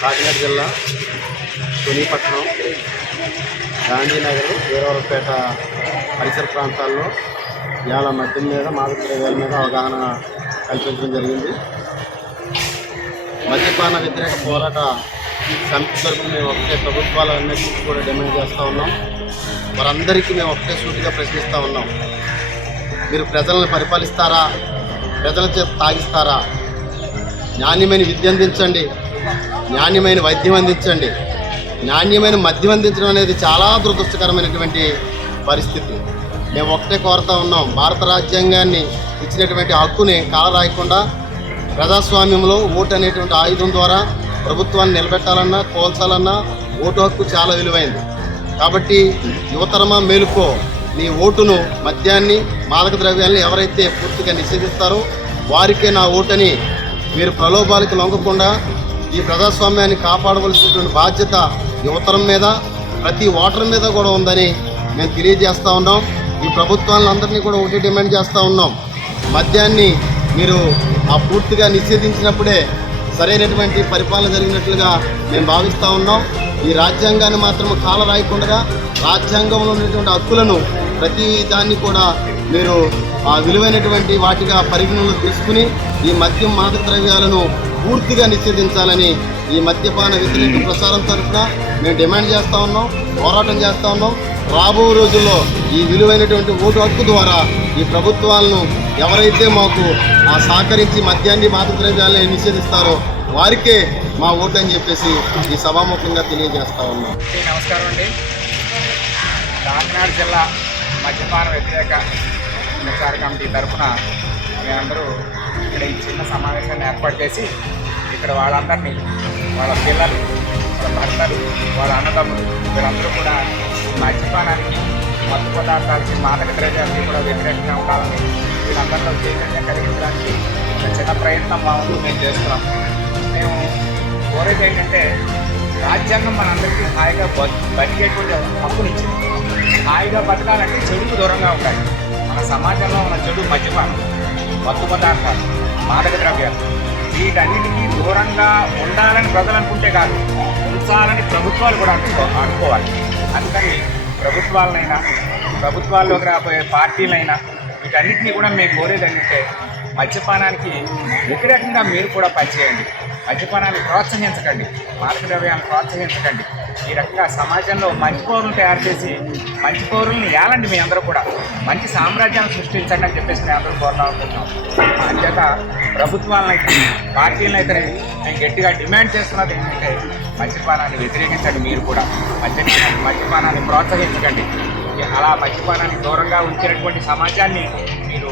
కాకినాడ జిల్లా తునిపట్నం గాంధీనగర్ వీరవరపేట పరిసర ప్రాంతాల్లో ఇవాళ మద్యం మీద మాదక ద్రవ్యాల మీద అవగాహన కల్పించడం జరిగింది. మద్యపాన వ్యతిరేక పోరాట సమితి తరపున మేము ఒకటే ప్రభుత్వాలన్నింటినీ కూడా డిమాండ్ చేస్తూ ఉన్నాం. వారందరికీ మేము ఒకటే సూటిగా ప్రశ్నిస్తూ ఉన్నాం. మీరు ప్రజలను పరిపాలిస్తారా? ప్రజల చేత తాగిస్తారా? నాణ్యమైన విద్య అందించండి. నాణ్యమైన వైద్యం అందించండి. నాణ్యమైన మద్యం అందించడం అనేది చాలా దురదృష్టకరమైనటువంటి పరిస్థితి. మేము ఒకటే కోరుతా ఉన్నాం భారత రాజ్యాంగాన్ని ఇచ్చినటువంటి హక్కుని కాలరాయకుండా ప్రజాస్వామ్యంలో ఓటు అనేటువంటి ఆయుధం ద్వారా ప్రభుత్వాన్ని నిలబెట్టాలన్నా కోల్చాలన్నా ఓటు హక్కు చాలా విలువైంది. కాబట్టి యువతరమా మేలుకో నీ ఓటును మద్యాన్ని మాదక ద్రవ్యాన్ని ఎవరైతే పూర్తిగా నిషేధిస్తారో వారికే నా ఓటని మీరు ప్రలోభాలకు లొంగకుండా ఈ ప్రజాస్వామ్యాన్ని కాపాడవలసినటువంటి బాధ్యత యువతరం మీద ప్రతి ఓటర్ మీద కూడా ఉందని మేము తెలియజేస్తూ ఉన్నాం. ఈ ప్రభుత్వాలందరినీ కూడా ఒకటి డిమాండ్ చేస్తూ ఉన్నాం. మద్యాన్ని మీరు ఆ పూర్తిగా నిషేధించినప్పుడే సరైనటువంటి పరిపాలన జరిగినట్లుగా మేము భావిస్తూ ఉన్నాం. ఈ రాజ్యాంగాన్ని మాత్రం కాల రాయకుండా రాజ్యాంగంలో ఉన్నటువంటి హక్కులను ప్రతి దాన్ని కూడా మీరు ఆ విలువైనటువంటి వాటిగా పరిగణనలో తీసుకుని ఈ మద్యం మాదక ద్రవ్యాలను పూర్తిగా నిషేధించాలని ఈ మద్యపాన వ్యతిరేక ప్రసారం తరఫున మేము డిమాండ్ చేస్తూ ఉన్నాం పోరాటం చేస్తూ ఉన్నాం. రాబో రోజుల్లో ఈ విలువైనటువంటి ఓటు హక్కు ద్వారా ఈ ప్రభుత్వాలను ఎవరైతే మాకు ఆ సహకరించి మద్యాన్ని మాదక ద్రవ్యాలని నిషేధిస్తారో వారికే మా ఓటు అని చెప్పేసి ఈ సభాముఖంగా తెలియజేస్తా ఉన్నాం. నమస్కారం అండి. కాకినాడ జిల్లా మద్యపాన వ్యతిరేక ప్రచార కమిటీ తరఫున మేమందరూ ఇక్కడ ఈ చిన్న సమావేశాన్ని ఏర్పాటు చేసి ఇక్కడ వాళ్ళందరినీ వాళ్ళ పిల్లలు వాళ్ళ భర్తలు వాళ్ళ అన్నదమ్ములు వీళ్ళందరూ కూడా మద్యపానానికి మత్తు పదార్థాలకి మాదక ద్రవ్యాలకి కూడా వ్యతిరేకంగా ఉండాలని వీళ్ళందరిలో చైతన్యం కలిగించడానికి చిన్న ప్రయత్నం మా ముందు మేము చేస్తున్నాం. మేము కోరేది ఏంటంటే రాజ్యాంగం మనందరికీ హాయిగా బతికేటువంటి హక్కునిచ్చింది. హాయిగా బతకాలంటే చెడుకు దూరంగా ఉండాలి. మన సమాజంలో ఉన్న చెడు మద్యపానం మత్తు పదార్థాలు మాదక ద్రవ్యాలు వీటన్నిటికీ దూరంగా ఉండాలని ప్రజలు అనుకుంటే కాదు ఉంచాలని ప్రభుత్వాలు కూడా అనుకో అనుకోవాలి. అందుకని ప్రభుత్వాలనైనా ప్రభుత్వాల్లోకి రాబోయే పార్టీలైనా వీటన్నిటిని కూడా మేము కోరేది ఏంటంటే మద్యపానానికి వ్యతిరేకంగా మీరు కూడా పనిచేయండి. మద్యపానాన్ని ప్రోత్సహించకండి. మాదక ద్రవ్యాలను ప్రోత్సహించకండి. ఈ రకంగా సమాజంలో మంచి పౌరులను తయారు చేసి మంచి పౌరుల్ని ఏలండి మీ అందరూ కూడా. మంచి సామ్రాజ్యాన్ని సృష్టించండి అని చెప్పేసి మేము అందరూ కోరుతా ఉంటున్నాం అంచేత ప్రభుత్వాలను అయితే పార్టీలను అయితే నేను గట్టిగా డిమాండ్ చేస్తున్నది ఏంటంటే మద్యపానాన్ని వ్యతిరేకించండి మీరు కూడా. మద్య మద్యపానాన్ని ప్రోత్సహించకండి. అలా మద్యపానానికి దూరంగా ఉంచినటువంటి సమాజాన్ని మీరు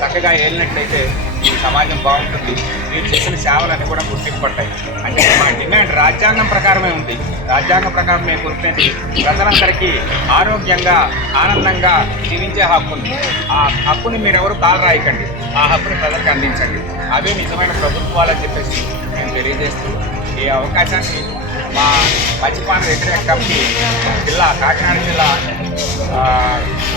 చక్కగా ఏలినట్లయితే ఈ సమాజం బాగుంటుంది. మీరు చేసిన సేవలన్నీ కూడా గుర్తింపబడతాయి అంటే మా డిమాండ్ రాజ్యాంగం ప్రకారమే ఉంది. రాజ్యాంగం ప్రకారం మేము కోరుకునేది ప్రజలందరికీ ఆరోగ్యంగా ఆనందంగా జీవించే హక్కు ఉంది ఆ హక్కుని మీరెవరు కాలు రాయకండి. ఆ హక్కుని ప్రజలకు అందించండి. అవే నిజమైన ప్రభుత్వాలని చెప్పేసి మేము తెలియజేస్తూ ఈ అవకాశాన్ని మా మద్యపాన వ్యతిరేక కమిటీ జిల్లా కాకినాడ జిల్లా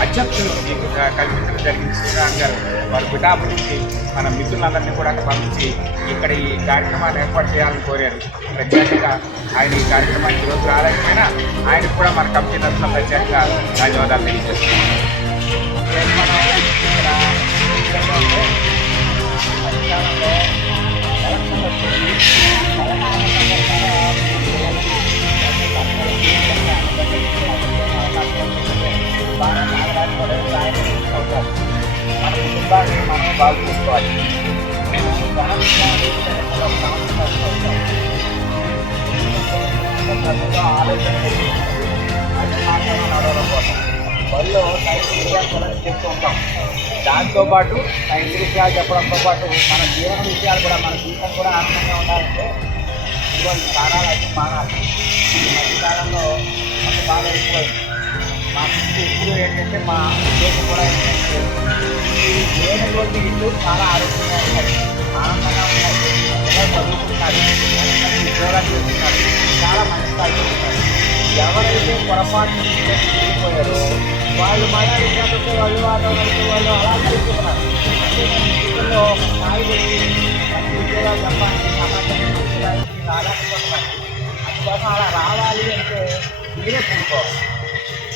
అధ్యక్షులు మీకు కల్పించడం జరిగింది. శ్రీరామ్ గారు. వారి పిఠాపు నుంచి మన మిత్రులందరినీ కూడా పంపించి ఇక్కడ ఈ కార్యక్రమాన్ని ఏర్పాటు చేయాలని కోరారు. ప్రత్యేకంగా ఆయన ఈ కార్యక్రమానికి ఈరోజు రాలేకపోయినా ఆయనకు కూడా మన కమిటీ తరఫున ప్రత్యేకంగా ధన్యవాదాలు తెలియజేస్తున్నాం. కుటుంబాన్ని మనం బాగు చేసుకోవాలి మేము ధనం ఆలోచన అది మాత్రమే నడవడం వాళ్ళు సైన్స్ విషయాలు చెప్తూ ఉంటాం దాంతోపాటు సైన్స్ చెప్పడంతో పాటు మన జీవన విషయాలు కూడా మన జీవితం కూడా ఆనందంగా ఉండాలంటే ఇటువంటి ఈ అయితే మానాలి. ఈ మధ్యకాలంలో మాకు బాగా ఎక్కువ. మా చుట్టూ ఇప్పుడు ఏంటంటే మా ఉద్యోగం కూడా ఏంటంటే లేనటువంటి ఇల్లు చాలా ఆరోగ్యంగా ఉన్నాయి ఆనందంగా ఉన్నాయి పిల్లలు చదువుకుంటున్నారు మంచి ఉద్యోగాలు చేస్తున్నారు. చాలా మంచి స్థాయిలో ఉన్నారు ఎవరైతే పొరపాటు వెళ్ళిపోయారో వాళ్ళు మళ్ళా విద్యార్థులతో వాళ్ళు వాతావరణంతో వాళ్ళు అలా కలిసిపోతున్నారు జీవితంలో స్థాయి పెట్టి మంచి ఉద్యోగాలు చెప్పడానికి సమాజానికి మార్చడానికి అందుకోసం అలా రావాలి అంటే మీరే పూనుకోవాలి.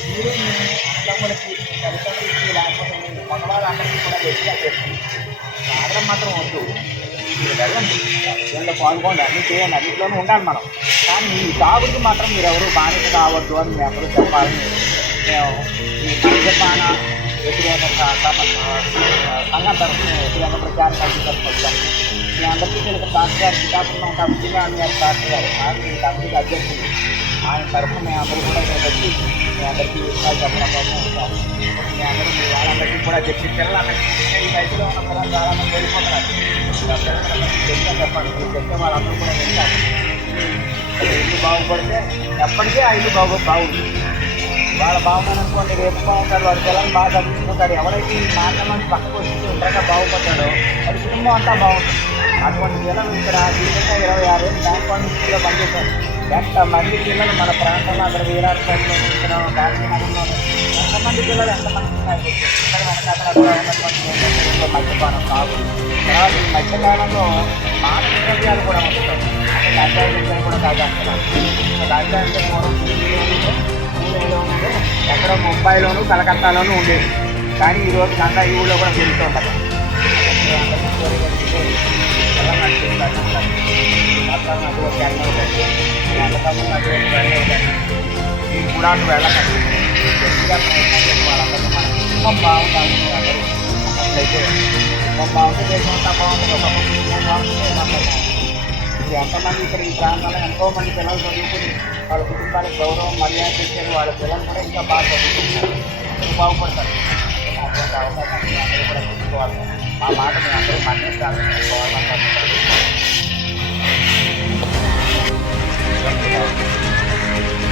మీరే మీ అన్నదమ్ములకి తల్లిదండ్రులకి లేకపోతే మీ మగవాళ్ళందరికీ కూడా వ్యక్తిగా చేస్తుంది ఆడడం మాత్రం వద్దు. మీరు వెళ్ళండి. దీనిలో పాల్గొండి అన్ని చేయండి అన్నింటిలోనూ ఉండాలి మనం. కానీ ఈ తాగుడికి మాత్రం మీరు ఎవరు బానిస కావద్దు అని మేము ఎవరు చెప్పాలని మేము ఈ మద్యపాన వ్యతిరేక సంఘం తరఫున వ్యతిరేక ప్రచారం కల్పించాల్సి వచ్చాము మీ అందరికీ తెలుసు డాక్టర్ గారు కితాబుల్లో ఉంటాం గారు డాక్టర్ గారు ఆయన మీ అందరికీ అధ్యక్షులు ఆయన తరఫున మేము అందరూ కూడా ఇక్కడికి వచ్చి మీ అందరికీ విషయాలు చెప్పడం కోసం కూడా చెప్పి పిల్లలందరికీ ఈ వయసులో ఉన్న పిల్లలు చాలామంది వెళ్ళిపోతున్నారు చెప్తే చెప్పండి చెప్తే వాళ్ళందరూ కూడా వింటారు. ఇల్లు బాగుపడితే ఎప్పటికీ ఆ ఇల్లు బాగు బాగుంది వాళ్ళ బాగుందనుకోండి రేపు బాగుంటారు వాడి పిల్లలు బాగా చదివించుకుంటాడు. ఎవరైతే ఈ మాటలను పక్కకు వచ్చి ఉండగా బాగుపడతాడో అది కుటుంబం అంతా బాగుంటుంది. అటువంటి పిల్లలు ఇక్కడ జీవితంగా ఇరవై ఆరు ఏళ్ళు బ్యాంక్ స్కూల్లో పనిచేశారు ఎంతమంది పిల్లలు మన ప్రాంతంలో అక్కడ వీరాజపేటలో ఇక్కడ గాంధీనగర్లో ఎంతమంది పిల్లలు ఎంతమంది ఉన్నారు? ఇక్కడ కూడా ఉన్నటువంటి మద్యపానం కాదు. తర్వాత ఈ మధ్యకాలంలో మానవ ద్రవ్యాలు కూడా ఉంటాయి అంటే గంజాయి కూడా తాగేస్తున్నారు గంజాయి అంటే పూర్వం పూణేలో ఎక్కడో ముంబైలోను కలకత్తాలోనూ ఉండేది. కానీ ఈరోజు రోజు గంగా ఈ ఊళ్ళో కూడా పెరుగుతుంటారు ఈ గుడాకు వెళ్ళకండి గట్టిగా ప్రయత్నం చేసి వాళ్ళందరూ మన కుటుంబం బాగుండాలని అందరూ అన్నట్లయితే కుటుంబం బాగుంటే దేశం అంతా బాగుంటుంది ఒక కుటుంబం బాగుంటే అంతా బాగుంటుంది ఇది ఎంతమంది ఇక్కడ ఈ ప్రాంతాల్లో ఎంతో మంది పిల్లలు చదువుకుని వాళ్ళ కుటుంబానికి గౌరవం మర్యాద ఇచ్చారు వాళ్ళ పిల్లలు కూడా ఇంకా బాగా చదువుకుంటున్నారు అందరూ బాగుపడతారు అటువంటి అవకాశాన్ని అందరూ కూడా తీసుకోవాలి మా మాట మేము అందరూ మన్నిస్తాను Australia.